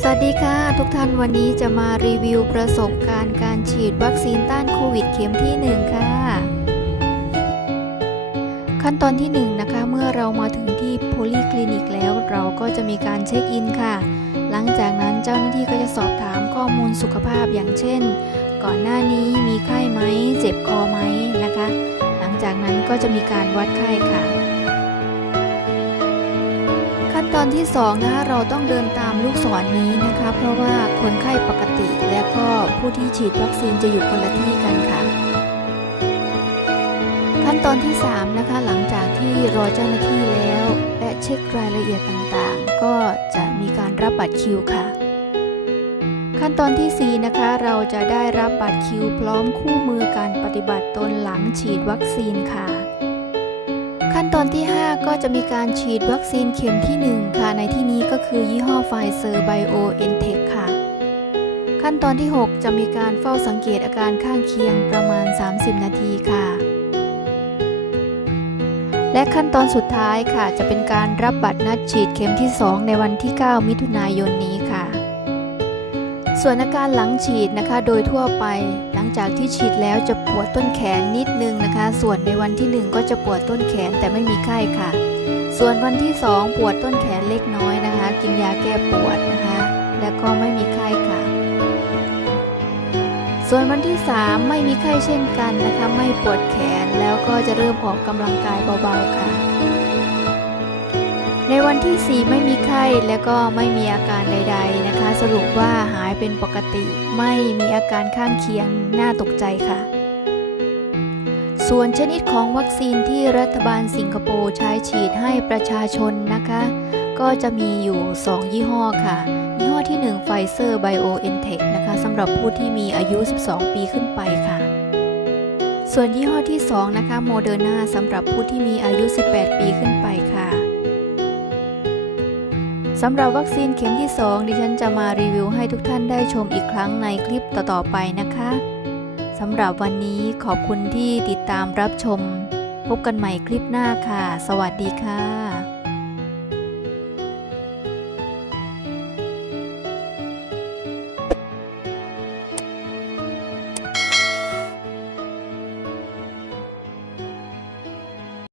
สวัสดีค่ะ ทุกท่านวันนี้จะมารีวิวประสบการณ์การฉีดวัคซีนต้านโควิดเข็มที่ 1 ค่ะ ขั้นตอนที่ 1 นะคะ เมื่อเรามาถึงที่โพลีคลินิกแล้วเราก็จะมีการเช็คอินค่ะ หลังจากนั้นเจ้าหน้าที่ก็จะสอบถามข้อมูลสุขภาพอย่างเช่น ก่อนหน้านี้มีไข้ไหม เจ็บคอไหมนะคะ หลังจากนั้นก็จะมีการวัดไข้ค่ะ นตอนที่2นะคะเราต้องเดินตามลูกศรนนี้นะคะ เพราะว่าคนไข้ปกติและก็ผู้ที่ฉีดวัคซีนจะอยู่คนละที่กันค่ะ ขั้นตอนที่ 3 นะคะ หลังจากที่รอเจ้าหน้าที่แล้ว และเช็ครายละเอียดต่างๆ ก็จะมีการรับบัตรคิวค่ะ ขั้นตอนที่ 4 นะคะ เราจะได้รับบัตรคิวพร้อมคู่มือการปฏิบัติตนหลังฉีดวัคซีนค่ะ ขั้นตอนที่ 5 ก็จะมีการฉีดวัคซีนเข็มที่ 1 ค่ะ ในที่นี้ก็คือยี่ห้อไฟเซอร์ไบโอเอ็นเทคค่ะ ขั้นตอนที่ 6 จะมีการเฝ้าสังเกตอาการข้างเคียงประมาณ 30 นาทีค่ะ และขั้นตอนสุดท้ายค่ะ จะเป็นการรับบัตรนัดฉีดเข็มที่ 2 ในวันที่ 9 มิถุนายนนี้ค่ะ ส่วนอาการหลังฉีดนะคะ โดยทั่วไป จากที่ฉีดแล้วจะปวดต้นแขนนิดนึงนะคะ ส่วนในวันที่ 1 ก็จะปวดต้นแขนแต่ไม่มีไข้ค่ะ ส่วนวันที่ 2 ปวดต้นแขนเล็กน้อยนะคะ กินยาแก้ปวดนะคะ และก็ไม่มีไข้ค่ะ ส่วนวันที่ 3 ไม่มีไข้เช่นกันนะคะ ไม่ปวดแขนแล้วก็จะเริ่มออกกำลังกายเบาๆค่ะ ในวันที่ 4 ไม่มีไข้และก็ไม่มีอาการใด ๆนะคะ สรุปว่าหายเป็นปกติ ไม่มีอาการข้างเคียงน่าตกใจค่ะ ส่วนชนิดของวัคซีนที่รัฐบาลสิงคโปร์ใช้ฉีดให้ประชาชนนะคะ ก็จะมีอยู่ 2 ยี่ห้อค่ะ ยี่ห้อที่1 Pfizer BioNTech นะคะสำหรับผู้ที่มีอายุ 12 ปีขึ้นไปค่ะส่วนยี่ห้อที่ 2 นะคะ Moderna สำหรับผู้ที่มีอายุ 18 ปีขึ้นไปค่ะ สำหรับวัคซีนเข็มที่ 2 ดิฉันจะมารีวิวให้ทุกท่านได้ชมอีกครั้งในคลิปต่อๆไปนะคะสำหรับวันนี้ขอบคุณที่ติดตามรับชม พบกันใหม่คลิปหน้าค่ะ สวัสดีค่ะ